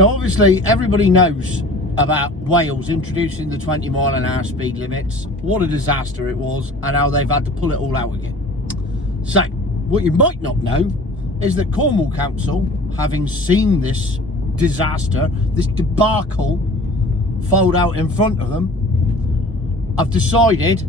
Now obviously everybody knows about Wales introducing the 20-mile-an-hour speed limits, what a disaster it was, and how they've had to pull it all out again. So what you might not know is that Cornwall Council, having seen this disaster, this debacle fold out in front of them, have decided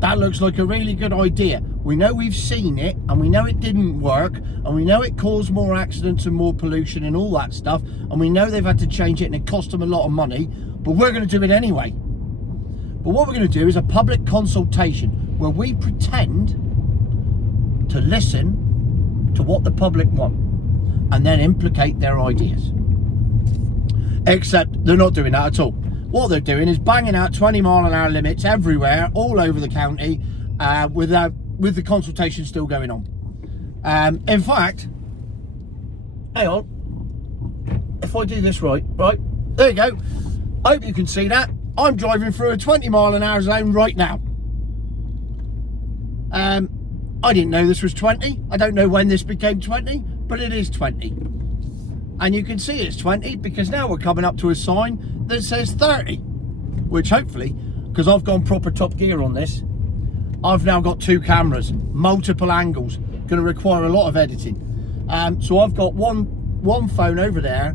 that looks like a really good idea. We know we've seen it, and we know it didn't work, and we know it caused more accidents and more pollution and all that stuff, and we know they've had to change it and it cost them a lot of money, but we're going to do it anyway. But what we're going to do is a public consultation where we pretend to listen to what the public want and then implicate their ideas. Except they're not doing that at all. What they're doing is banging out 20-mile-an-hour limits everywhere, all over the county, with the consultation still going on. In fact, hang on, if I do this right, there you go. I hope you can see that. I'm driving through a 20-mile-an-hour zone right now. I didn't know this was 20. I don't know when this became 20, but it is 20. And you can see it's 20 because now we're coming up to a sign that says 30, which hopefully, because I've gone proper Top Gear on this, I've now got 2 cameras, multiple angles, going to require a lot of editing. So I've got one phone over there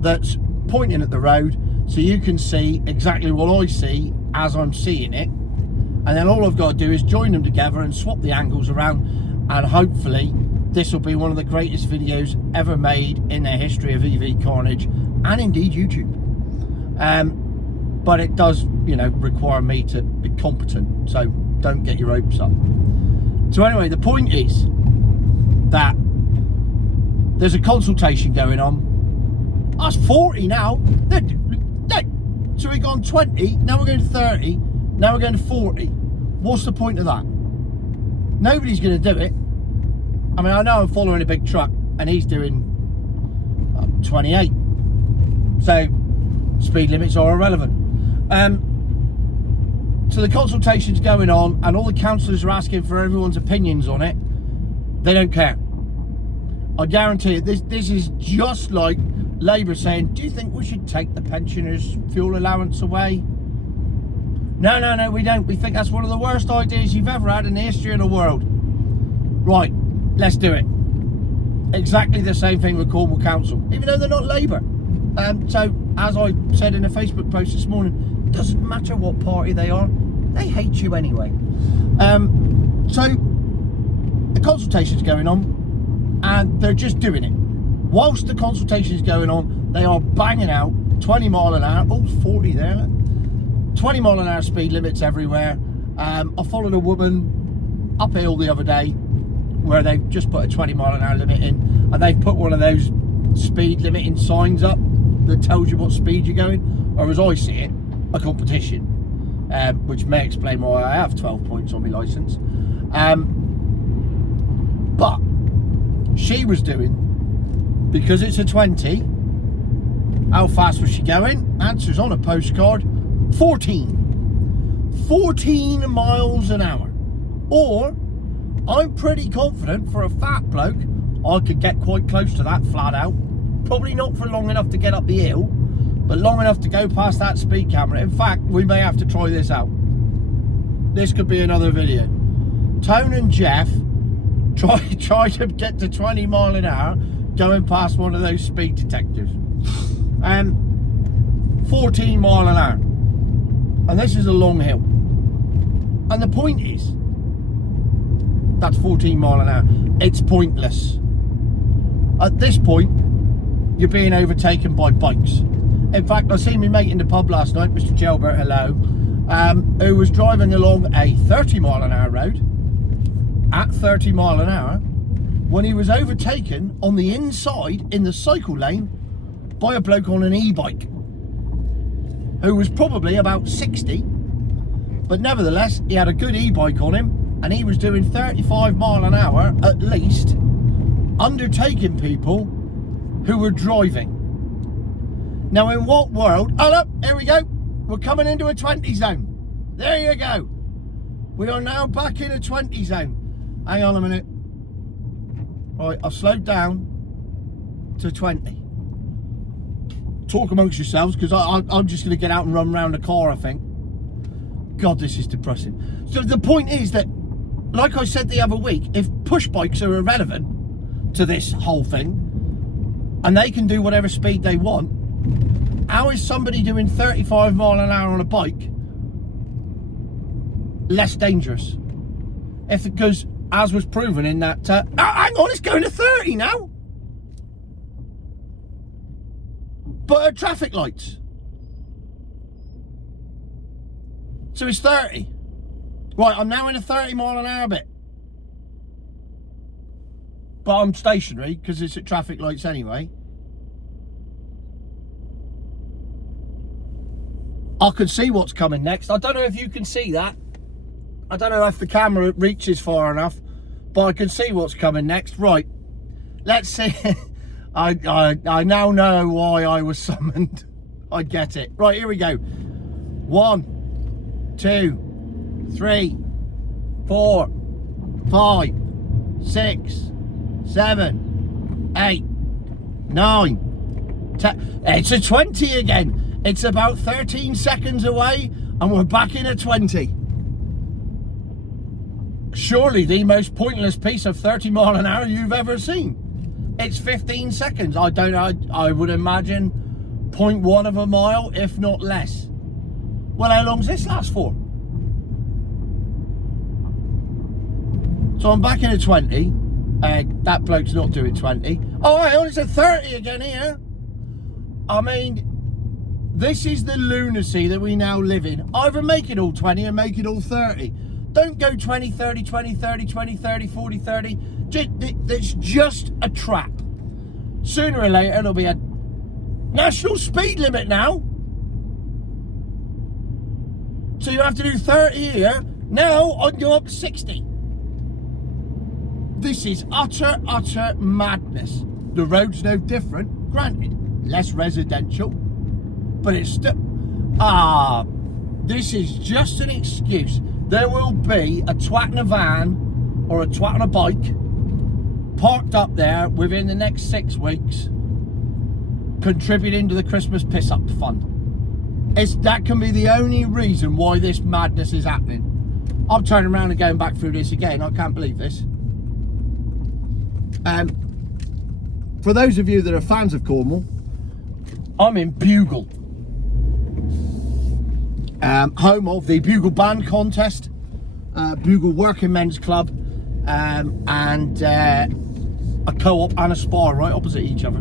that's pointing at the road, so you can see exactly what I see as I'm seeing it. And then all I've got to do is join them together and swap the angles around, and hopefully this will be one of the greatest videos ever made in the history of EV carnage, and indeed YouTube. But it does, require me to be competent, so don't get your hopes up. So anyway, the point is that there's a consultation going on. That's 40 now. So we've gone 20, now we're going to 30, now we're going to 40. What's the point of that? Nobody's going to do it. I mean, I know I'm following a big truck and he's doing 28. So speed limits are irrelevant. So the consultation's going on and all the councillors are asking for everyone's opinions on it. They don't care. I guarantee it, this is just like Labour saying, do you think we should take the pensioners' fuel allowance away? No, we don't. We think that's one of the worst ideas you've ever had in the history of the world. Right, let's do it. Exactly the same thing with Cornwall Council, even though they're not Labour. So, as I said in a Facebook post this morning, it doesn't matter what party they are, they hate you anyway. So, the consultation's going on, and they're just doing it. Whilst the consultation's going on, they are banging out 20 mile an hour, 40 there, look. 20 mile an hour speed limits everywhere. I followed a woman uphill the other day where they've just put a 20 mile an hour limit in, and they've put one of those speed limiting signs up that tells you what speed you're going, or as I see it, a competition, which may explain why I have 12 points on my licence. But she was doing, because it's a 20, how fast was she going? Answers on a postcard: 14 miles an hour. Or I'm pretty confident for a fat bloke I could get quite close to that flat out. Probably not for long enough to get up the hill, but long enough to go past that speed camera. In fact, we may have to try this out. This could be another video. Tone and Jeff try to get to 20 mile an hour going past one of those speed detectors. 14 mile an hour. And this is a long hill. And the point is, that's 14 mile an hour. It's pointless. At this point, you're being overtaken by bikes. In fact, I seen my mate in the pub last night, Mr. Gelbert, hello, who was driving along a 30 mile an hour road at 30 mile an hour when he was overtaken on the inside in the cycle lane by a bloke on an e-bike who was probably about 60, but nevertheless he had a good e-bike on him and he was doing 35 mile an hour at least, undertaking people who were driving. Now in what world? Oh look, here we go, we're coming into a 20 zone. There you go, we are now back in a 20 zone. Hang on a minute. Right, I've slowed down to 20. talk amongst yourselves, because I'm just going to get out and run around the car, I think. God, this is depressing. So the point is that, like I said the other week, if push bikes are irrelevant to this whole thing, and they can do whatever speed they want, how is somebody doing 35 mile an hour on a bike less dangerous? Because, as was proven in that... hang on, it's going to 30 now! But at traffic lights. So it's 30. Right, I'm now in a 30 mile an hour bit. But I'm stationary, because it's at traffic lights anyway. I can see what's coming next. I don't know if you can see that. I don't know if the camera reaches far enough, but I can see what's coming next. Right, let's see. I now know why I was summoned. I get it. Right, here we go. 1, 2, 3, 4, 5, 6, 7, 8, 9, 10. It's a 20 again. It's about 13 seconds away and we're back in a 20. Surely the most pointless piece of 30 mile an hour you've ever seen. It's 15 seconds. I don't know, I would imagine 0.1 of a mile, if not less. Well, how long does this last for? So I'm back in a 20. That bloke's not doing 20. Oh, hang on, it's a 30 again here. I mean, this is the lunacy that we now live in. Either make it all 20 or make it all 30. Don't go 20, 30, 20, 30, 20, 30, 40, 30. It's just a trap. Sooner or later, there'll be a national speed limit now. So you have to do 30 here. Now I can go up to 60. This is utter madness. The road's no different. Granted, less residential. But it's still... this is just an excuse. There will be a twat in a van or a twat on a bike parked up there within the next 6 weeks contributing to the Christmas piss-up fund. That can be the only reason why this madness is happening. I'm turning around and going back through this again. I can't believe this. For those of you that are fans of Cornwall, I'm in Bugle. Home of the Bugle Band Contest, Bugle Working Men's Club, and a co-op and a spa right opposite each other.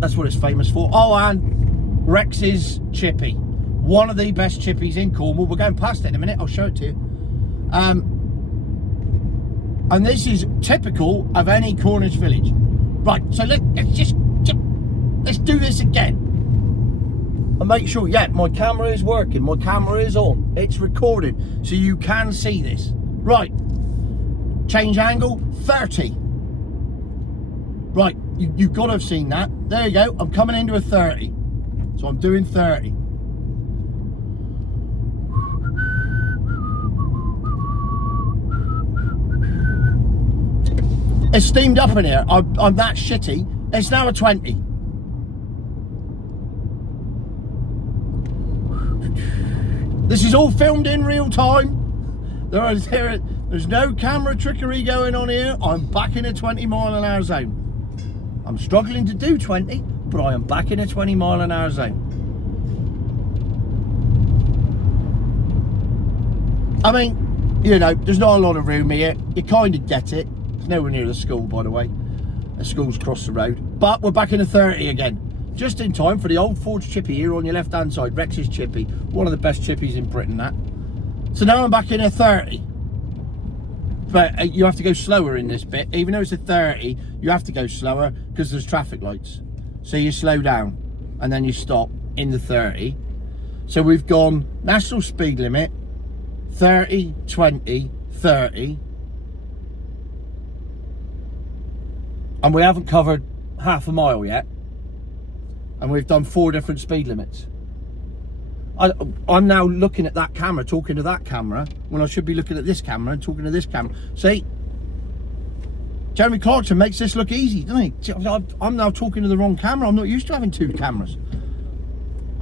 That's what it's famous for. Oh, and Rex's Chippy, one of the best chippies in Cornwall. We're going past it in a minute, I'll show it to you. And this is typical of any Cornish village. Right, so let's do this again. And make sure, yeah, my camera is working, my camera is on, it's recording, so you can see this. Right, change angle, 30. Right, you've got to have seen that. There you go, I'm coming into a 30. So I'm doing 30. It's steamed up in here, I'm that shitty. It's now a 20. This is all filmed in real time. There's no camera trickery going on here. I'm back in a 20 mile an hour zone. I'm struggling to do 20, but I am back in a 20 mile an hour zone. I mean, you know, there's not a lot of room here. You kind of get it. It's nowhere near the school, by the way. The school's across the road. But we're back in a 30 again. Just in time for the old Ford's Chippy here on your left hand side, Rex's Chippy, one of the best chippies in Britain, that. So now I'm back in a 30, but you have to go slower in this bit. Even though it's a 30, you have to go slower because there's traffic lights. So you slow down and then you stop in the 30. So we've gone national speed limit, 30, 20, 30, and we haven't covered half a mile yet. And we've done 4 different speed limits. I'm now looking at that camera, talking to that camera, when I should be looking at this camera and talking to this camera. See? Jeremy Clarkson makes this look easy, doesn't he? I'm now talking to the wrong camera. I'm not used to having 2 cameras.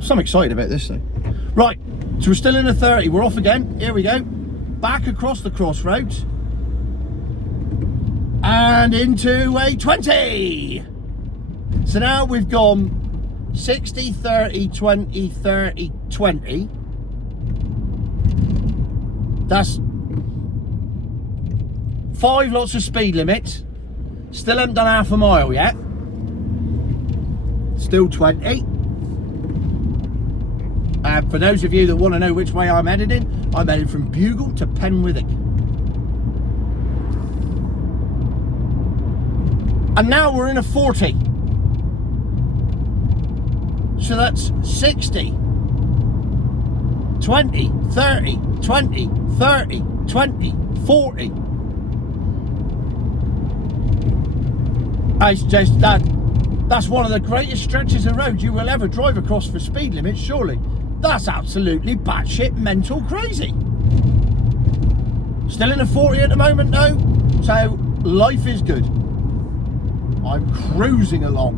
So I'm excited about this thing. Right, so we're still in a 30. We're off again. Here we go. Back across the crossroads. And into a 20. So now we've gone 60, 30, 20, 30, 20. That's 5 lots of speed limits. Still haven't done half a mile yet. Still 20. For those of you that want to know which way I'm headed from Bugle to Penwithwick. And now we're in a 40. So that's 60, 20, 30, 20, 30, 20, 40. It's just that's one of the greatest stretches of road you will ever drive across for speed limits, surely. That's absolutely batshit mental crazy. Still in a 40 at the moment though, so life is good. I'm cruising along.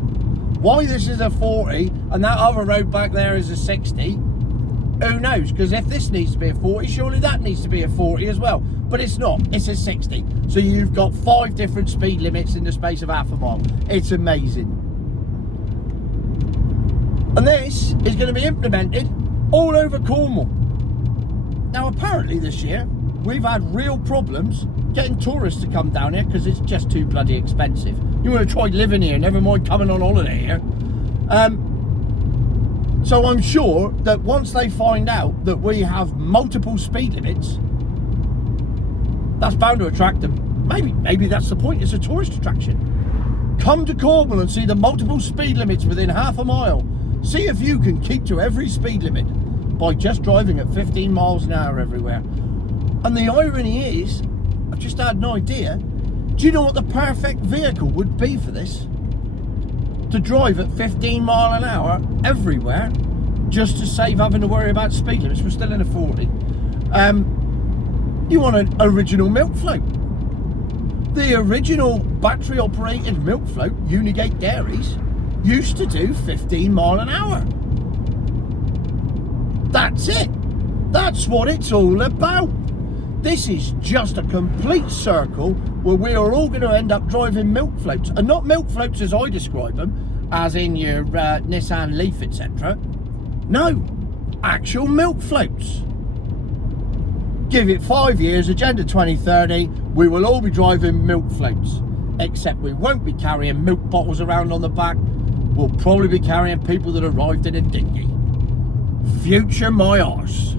Why this is a 40 and that other road back there is a 60, who knows? Because if this needs to be a 40, surely that needs to be a 40 as well. But it's not, it's a 60. So you've got 5 different speed limits in the space of half a mile. It's amazing. And this is going to be implemented all over Cornwall. Now apparently this year we've had real problems getting tourists to come down here because it's just too bloody expensive. You want to try living here, never mind coming on holiday here. So I'm sure that once they find out that we have multiple speed limits, that's bound to attract them. Maybe that's the point, it's a tourist attraction. Come to Cornwall and see the multiple speed limits within half a mile. See if you can keep to every speed limit by just driving at 15 miles an hour everywhere. And the irony is, I've just had an idea. Do you know what the perfect vehicle would be for this? To drive at 15 mile an hour everywhere, just to save having to worry about speed limits. We're still in a 40. You want an original milk float. The original battery operated milk float, Unigate Dairies, used to do 15 mile an hour. That's it. That's what it's all about. This is just a complete circle where we are all going to end up driving milk floats, and not milk floats as I describe them, as in your Nissan Leaf, etc. No, actual milk floats. Give it 5 years, Agenda 2030, we will all be driving milk floats, except we won't be carrying milk bottles around on the back. We'll probably be carrying people that arrived in a dinghy. Future my arse.